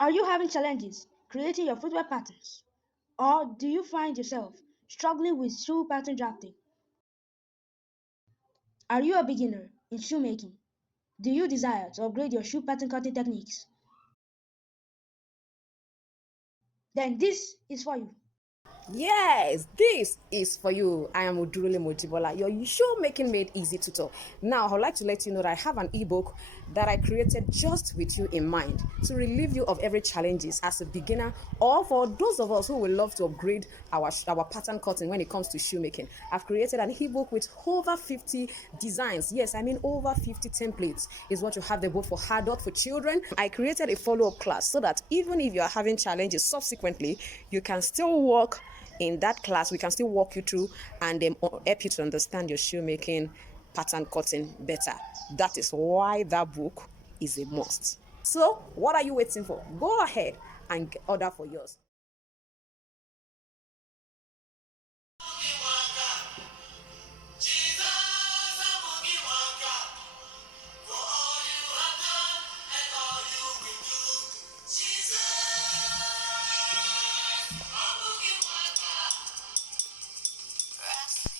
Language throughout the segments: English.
Are you having challenges creating your footwear patterns? Or do you find yourself struggling with shoe pattern drafting? Are you a beginner in shoemaking? Do you desire to upgrade your shoe pattern cutting techniques? Then this is for you. Yes, this is for you. I am Udurule Mojibola, your show making made easy tutor. Now, I would like to let you know that I have an ebook that I created just with you in mind to relieve you of every challenges as a beginner or for those of us who would love to upgrade our pattern cutting when it comes to shoemaking. I've created an ebook with over 50 designs. Yes, I mean over 50 templates is what you have the book for adult, for children. I created a follow-up class so that even if you are having challenges subsequently, you can still work in that class. We can still walk you through and help you to understand your shoemaking pattern cutting better. That is why that book is a must. So what are you waiting for? Go ahead and order for yours.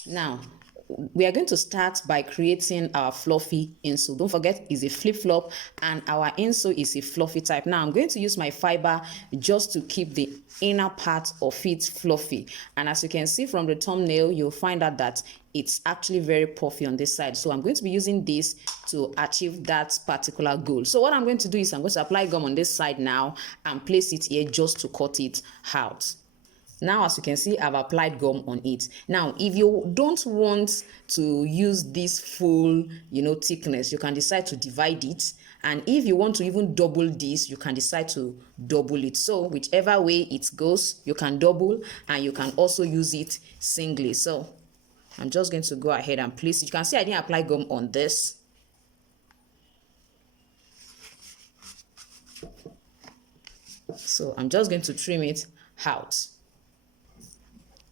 Now, we are going to start by creating our fluffy insole. Don't forget, it's a flip-flop and our insole is a fluffy type. Now, I'm going to use my fiber just to keep the inner part of it fluffy. And as you can see from the thumbnail, you'll find out that it's actually very puffy on this side. So I'm going to be using this to achieve that particular goal. So what I'm going to do is I'm going to apply gum on this side now and place it here just to cut it out. Now, as you can see, I've applied gum on it. Now, if you don't want to use this full, thickness, you can decide to divide it. And if you want to even double this, you can decide to double it. So whichever way it goes, you can double and you can also use it singly. So I'm just going to go ahead and place it. You can see I didn't apply gum on this. So I'm just going to trim it out.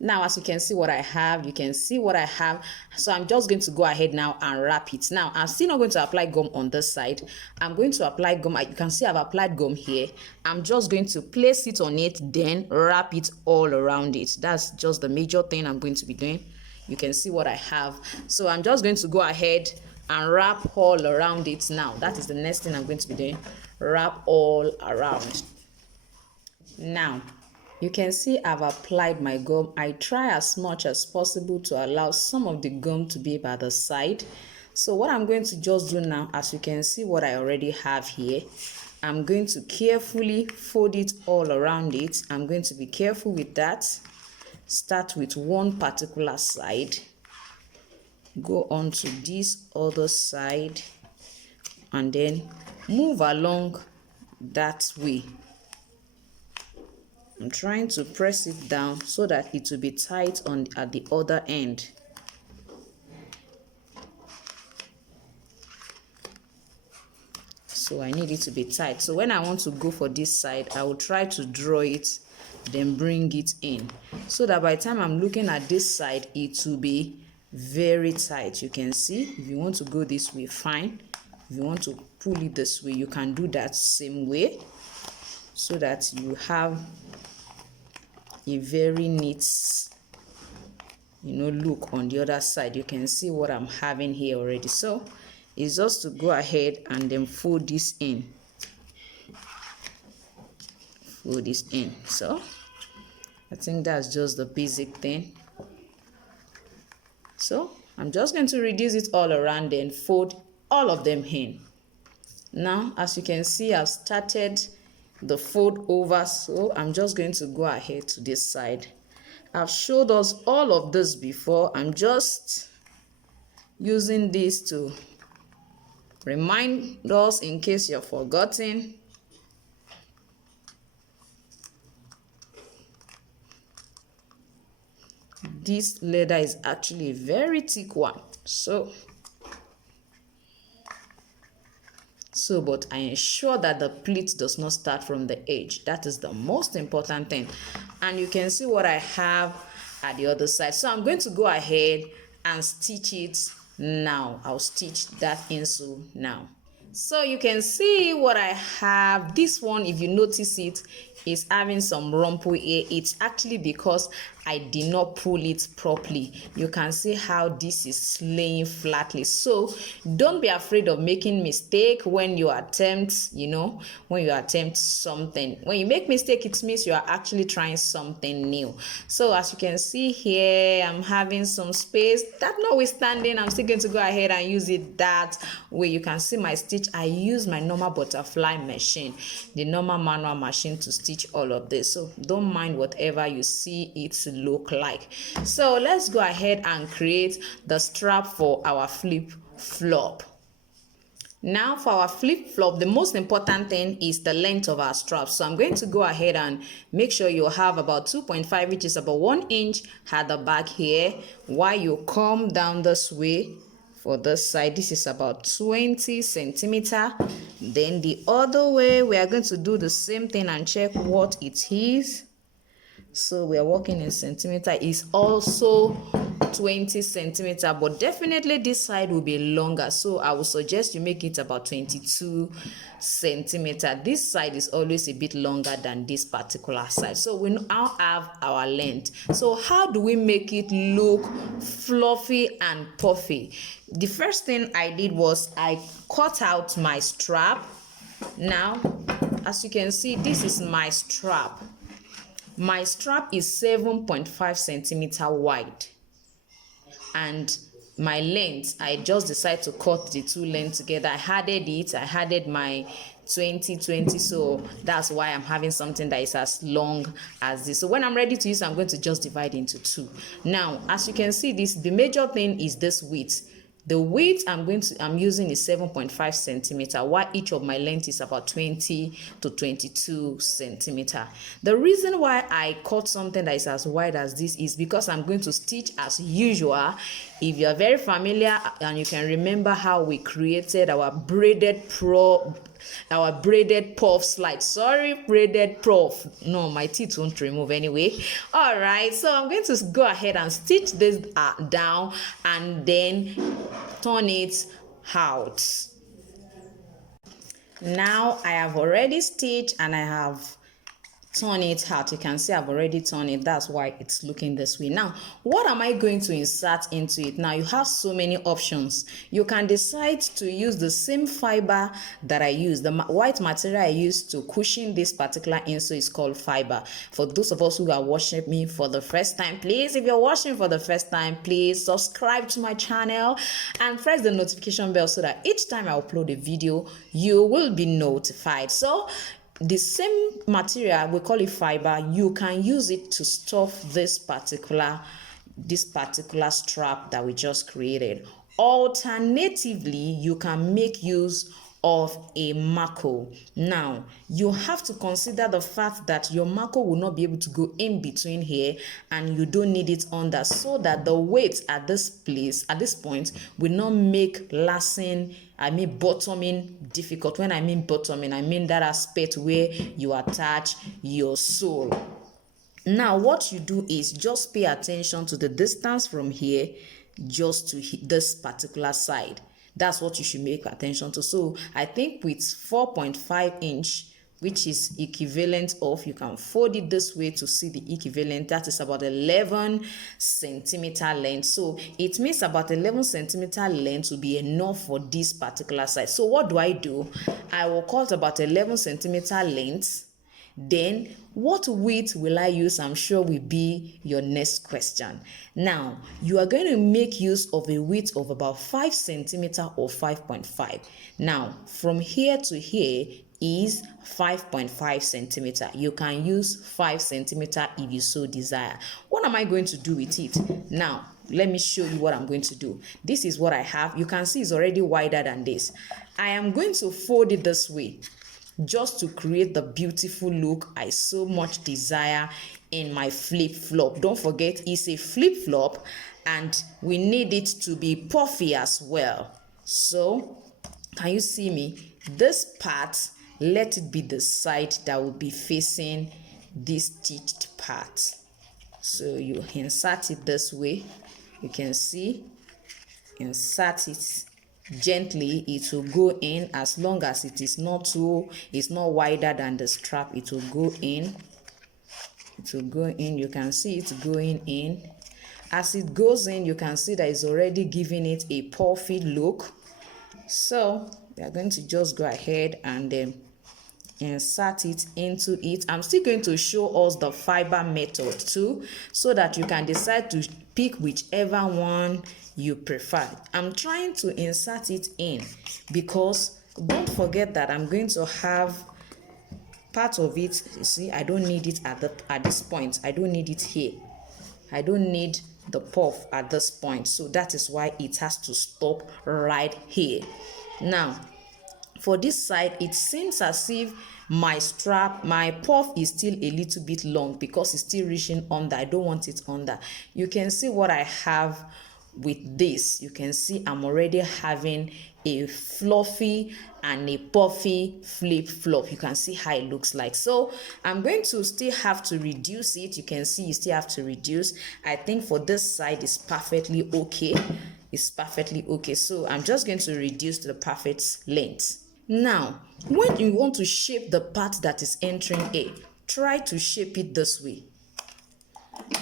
Now, as you can see what I have, you can see what I have. So I'm just going to go ahead now and wrap it. Now, I'm still not going to apply gum on this side. I'm going to apply gum. You can see I've applied gum here. I'm just going to place it on it, then wrap it all around it. That's just the major thing I'm going to be doing. You can see what I have. So I'm just going to go ahead and wrap all around it now. That is the next thing I'm going to be doing. Wrap all around. Now, you can see I've applied my gum. I try as much as possible to allow some of the gum to be by the side. So what I'm going to just do now, as you can see what I already have here, I'm going to carefully fold it all around it. I'm going to be careful with that. Start with one particular side. Go on to this other side. And then move along that way. I'm trying to press it down so that it will be tight at the other end. So I need it to be tight. So when I want to go for this side, I will try to draw it, then bring it in. So that by the time I'm looking at this side, it will be very tight. You can see, if you want to go this way, fine. If you want to pull it this way, you can do that same way, so that you have a very neat look on the other side. You can see what I'm having here already. So it's just to go ahead and then fold this in. Fold this in. So I think that's just the basic thing. So I'm just going to reduce it all around and fold all of them in. Now, as you can see, I've started the fold over, so I'm just going to go ahead to this side. I've showed us all of this before. I'm just using this to remind us in case you're forgotten. This leather is actually a very thick one, but I ensure that the pleat does not start from the edge. That is the most important thing. And you can see what I have at the other side. So I'm going to go ahead and stitch it now. I'll stitch that insole now. So you can see what I have. This one, if you notice it, is having some rumple here. It's actually because I did not pull it properly. You can see how this is laying flatly. So don't be afraid of making mistake when you attempt, when you attempt something. When you make mistake, it means you are actually trying something new. So as you can see here, I'm having some space. That notwithstanding, I'm still going to go ahead and use it that way. You can see my stitch. I use my normal butterfly machine, the normal manual machine, to stitch all of this. So don't mind whatever you see it look like. So let's go ahead and create the strap for our flip flop. Now for our flip flop, the most important thing is the length of our strap. So I'm going to go ahead and make sure you have about 2.5, which is about 1 inch at the back here. While you come down this way, for this side, this is about 20 centimeter. Then the other way, we are going to do the same thing and check what it is. So we are working in centimeter, is also 20 centimeter, but definitely this side will be longer. So I would suggest you make it about 22 centimeter. This side is always a bit longer than this particular side. So we now have our length. So how do we make it look fluffy and puffy? The first thing I did was I cut out my strap. Now, as you can see, this is my strap. My strap is 7.5 centimeter wide, and my length, I just decided to cut the two lengths together. I added my 20, so that's why I'm having something that is as long as this. So when I'm ready to use, I'm going to just divide into two. Now, as you can see, the major thing is this width. The width I'm using is 7.5 centimeter, while each of my length is about 20 to 22 centimeter. The reason why I cut something that is as wide as this is because I'm going to stitch as usual. If you're very familiar and you can remember how we created our braided puff slide. Sorry, braided puff. No, my teeth won't remove anyway. All right, so I'm going to go ahead and stitch this down and then turn it out. Now I have already stitched and I have turn it out. You can see I've already turned it. That's why it's looking this way. Now, what am I going to insert into it? Now, you have so many options. You can decide to use the same fiber that I use. The white material I use to cushion this particular insole is called fiber. For those of us who are watching me for the first time, please, if you're watching for the first time, please subscribe to my channel and press the notification bell so that each time I upload a video, you will be notified. So the same material, we call it fiber, you can use it to stuff this particular strap that we just created. Alternatively, you can make use of a marco. Now, you have to consider the fact that your marco will not be able to go in between here, and you don't need it under, so that the weight at this point will not make bottoming difficult. When I mean bottoming, I mean that aspect where you attach your sole. Now, what you do is just pay attention to the distance from here just to hit this particular side. That's what you should make attention to. So I think with 4.5 inch, which is equivalent of, you can fold it this way to see the equivalent, that is about 11 centimeter length. So it means about 11 centimeter length will be enough for this particular side. So what do? I will cut about 11 centimeter length. Then what width will I use? I'm sure will be your next question. Now, you are going to make use of a width of about 5 centimeter or 5.5. Now, from here to here is 5.5 centimeter. You can use 5 centimeter if you so desire. What am I going to do with it? Now, let me show you what I'm going to do. This is what I have. You can see it's already wider than this. I am going to fold it this way, just to create the beautiful look I so much desire in my flip flop. Don't forget, it's a flip flop and we need it to be puffy as well. So, can you see me? This part, let it be the side that will be facing this stitched part. So you insert it this way. You can see, insert it gently, it will go in. As long as it's not wider than the strap, it will go in. It will go in. You can see it going in. As it goes in, you can see that it's already giving it a puffy look. So we are going to just go ahead and insert it into it. I'm still going to show us the fiber method too, so that you can decide to pick whichever one you prefer. I'm trying to insert it in because don't forget that I'm going to have part of it. You see, I don't need it at this point. I don't need it here. I don't need the puff at this point, so that is why it has to stop right here. Now for this side, it seems as if my puff is still a little bit long because it's still reaching under. I don't want it under. You can see what I have with this. You can see I'm already having a fluffy and a puffy flip flop. You can see how it looks like. So I'm going to still have to reduce it. You can see you still have to reduce. I think for this side is perfectly okay. It's perfectly okay. So I'm just going to reduce to the perfect length. Now, when you want to shape the part that is entering A, try to shape it this way.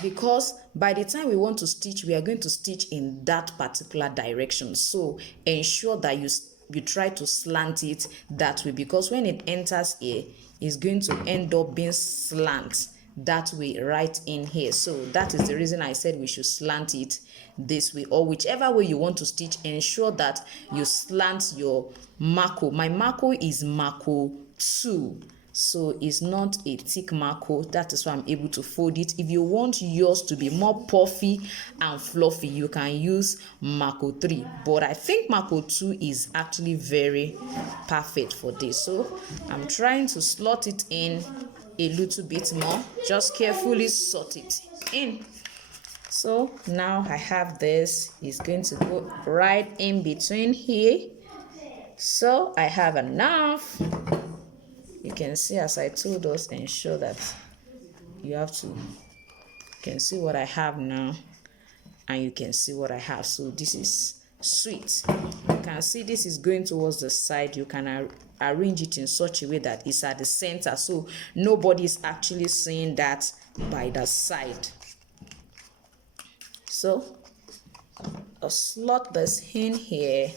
Because by the time we want to stitch, we are going to stitch in that particular direction. So ensure that you try to slant it that way, because when it enters A, it's going to end up being slant that way right in here. So that is the reason I said we should slant it this way, or whichever way you want to stitch. Ensure that you slant your marco. My marco is marco 2, so it's not a thick marco. That is why I'm able to fold it. If you want yours to be more puffy and fluffy, you can use marco 3, but I think marco 2 is actually very perfect for this. So I'm trying to slot it in a little bit more. Just carefully sort it in. So now I have this. It's going to go right in between here. So I have enough. You can see, as I told us, ensure that you can see what I have now, and you can see what I have. So this is sweet. You can see this is going towards the side. You can arrange it in such a way that it's at the center, so nobody is actually seeing that by the side. So I'll slot this in here,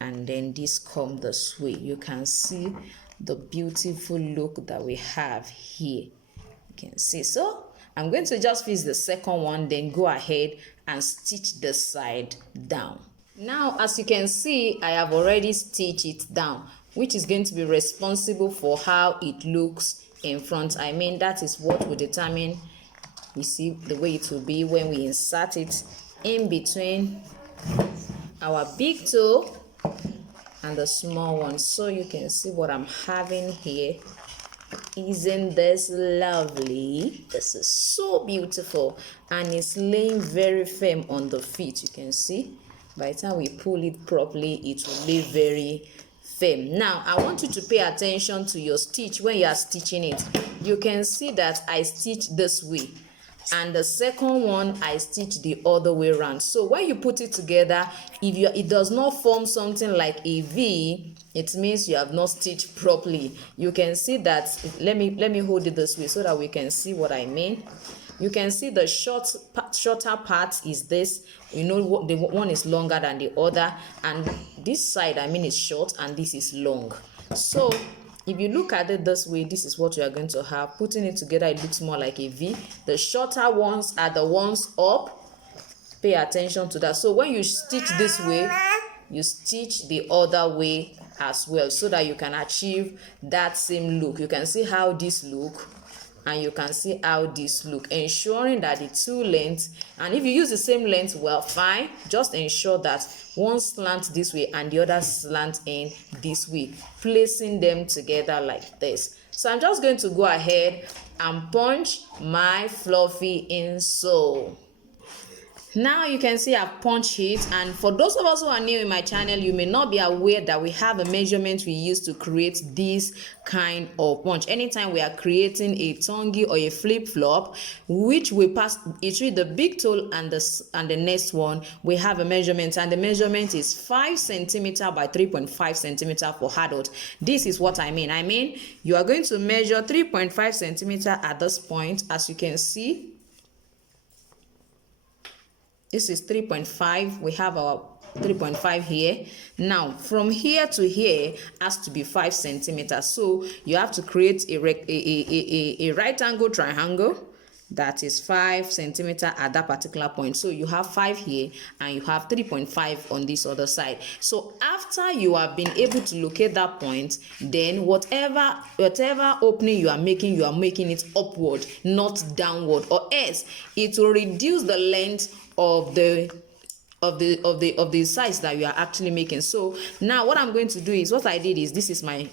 and then this come this way. You can see the beautiful look that we have here. You can see. So I'm going to just fix the second one, then go ahead and stitch the side down. Now, as you can see, I have already stitched it down, which is going to be responsible for how it looks in front. I mean, that is what will determine, you see, the way it will be when we insert it in between our big toe and the small one. So you can see what I'm having here. Isn't this lovely? This is so beautiful, and it's laying very firm on the feet. You can see by the time we pull it properly, it will lay very firm. Now I want you to pay attention to your stitch when you are stitching it. You can see that I stitch this way, and the second one I stitch the other way around. So when you put it together, if it does not form something like a V, it means you have not stitched properly. You can see that. Let me hold it this way so that we can see what I mean. You can see the shorter part is this. You know what, the one is longer than the other, and this side, I mean, is short and this is long. So if you look at it this way, this is what you are going to have. Putting it together, it looks more like a V. The shorter ones are the ones up. Pay attention to that. So when you stitch this way, you stitch the other way as well, so that you can achieve that same look. You can see how this look, and you can see how this look, ensuring that the two lengths, and if you use the same length, well, fine. Just ensure that one slant this way and the other slant in this way, placing them together like this. So I'm just going to go ahead and punch my fluffy insole. Now you can see I've punched it, and for those of us who are new in my channel, you may not be aware that we have a measurement we use to create this kind of punch. Anytime we are creating a tongue or a flip-flop, which we pass between the big toe and the next one, we have a measurement, and the measurement is 5 centimeter by 3.5 centimeter for adult. This is what I mean. You are going to measure 3.5 centimeter at this point, as you can see. This is 3.5. We have our 3.5 here. Now from here to here has to be 5 centimeters. So you have to create a right angle triangle that is 5 centimeters at that particular point. So you have 5 here and you have 3.5 on this other side. So after you have been able to locate that point, then whatever opening you are making it upward, not downward, or else it will reduce the length of the size that you are actually making. So now what I'm going to do is, what I did is, this is my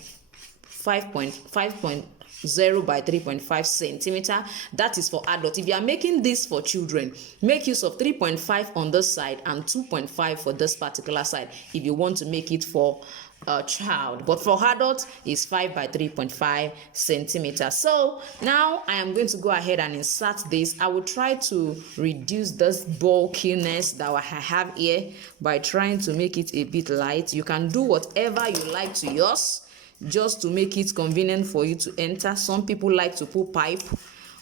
5.0 by 3.5 centimeter. That is for adult. If you are making this for children, make use of 3.5 on this side and 2.5 for this particular side if you want to make it for a child. But for adult is 5 by 3.5 centimeters. So now I am going to go ahead and insert this. I will try to reduce this bulkiness that I have here by trying to make it a bit light. You can do whatever you like to use, just to make it convenient for you to enter. Some people like to put pipe,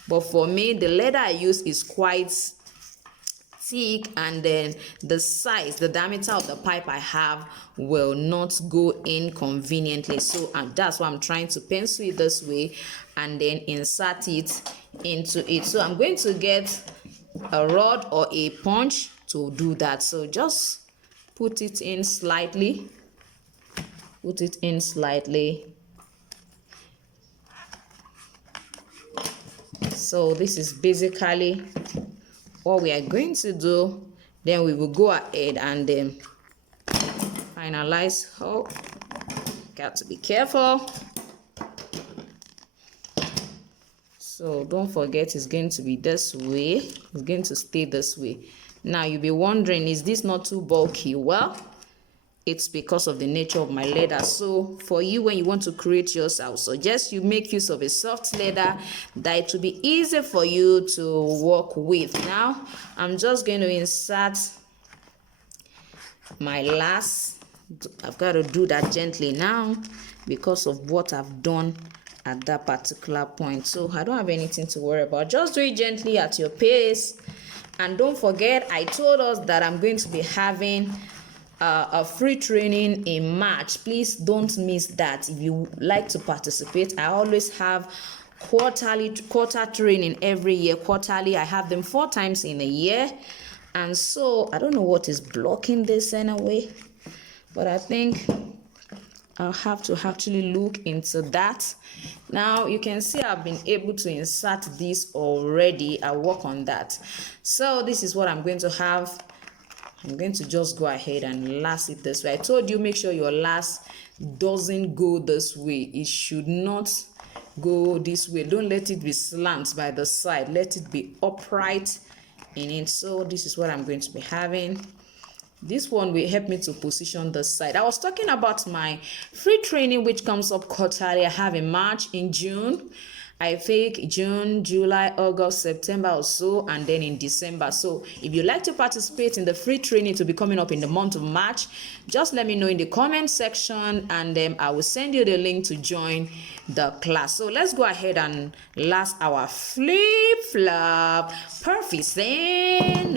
but for me, the leather I use is quite thick, and then the size, the diameter of the pipe I have will not go in conveniently. So that's why I'm trying to pencil it this way and then insert it into it. So I'm going to get a rod or a punch to do that. So just put it in slightly. So this is basically what we are going to do. Then we will go ahead and then finalize. Oh, got to be careful. So don't forget, it's going to be this way. It's going to stay this way. Now you'll be wondering, is this not too bulky? Well, it's because of the nature of my leather. So for you, when you want to create yours, I would suggest you make use of a soft leather that it will be easy for you to work with. Now I'm just going to insert my last. I've got to do that gently now because of what I've done at that particular point. So I don't have anything to worry about. Just do it gently at your pace. And don't forget, I told us that I'm going to be having a free training in March. Please don't miss that. If you like to participate, I always have quarter training every year. Quarterly, I have them 4 times in a year. And so I don't know what is blocking this anyway, but I think I'll have to actually look into that. Now you can see I've been able to insert this already. I'll work on that. So this is what I'm going to have. I'm going to just go ahead and lace it this way. I told you, make sure your lace doesn't go this way. It should not go this way. Don't let it be slant by the side. Let it be upright in it. So this is what I'm going to be having. This one will help me to position the side. I was talking about my free training, which comes up quarterly. I have in March, in June, I think June, July, August, September or so, and then in December. So if you like to participate in the free training to be coming up in the month of March, just let me know in the comment section, and then I will send you the link to join the class. So let's go ahead and lace our flip-flop perfect sanders.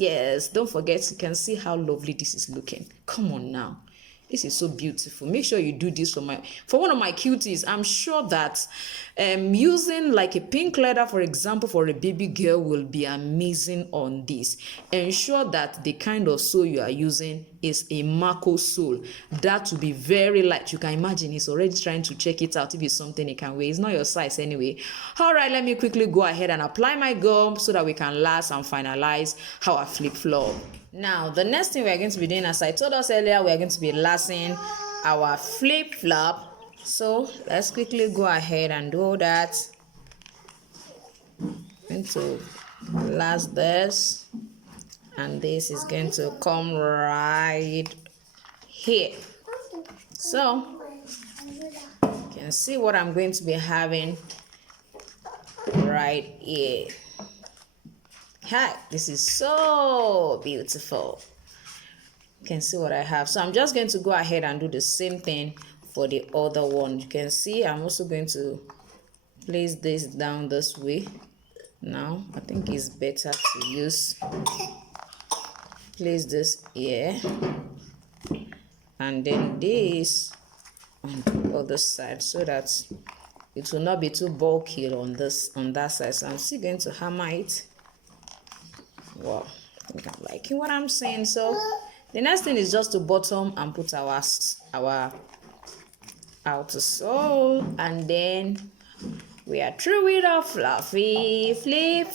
Yes, don't forget, you can see how lovely this is looking. Come on now. This is so beautiful. Make sure you do this for one of my cuties. I'm sure that using like a pink leather, for example, for a baby girl will be amazing on this. Ensure that the kind of sole you are using is a Marco sole. That will be very light. You can imagine he's already trying to check it out if it's something he can wear. It's not your size anyway. All right, let me quickly go ahead and apply my gum so that we can lace and finalize our flip-flop. Now, the next thing we are going to be doing, as I told us earlier, we are going to be lacing our flip-flop. So let's quickly go ahead and do that. I'm going to last this, and this is going to come right here. So you can see what I'm going to be having right here. Hi, this is so beautiful. You can see what I have. So I'm just going to go ahead and do the same thing for the other one. You can see I'm also going to place this down this way. Now I think it's better to place this here, and then this on the other side, so that it will not be too bulky on that side. So I'm still going to hammer it. Wow, I think I'm liking what I'm saying. So the next thing is just to bottom and put our outer sole, and then we are through with our fluffy flip.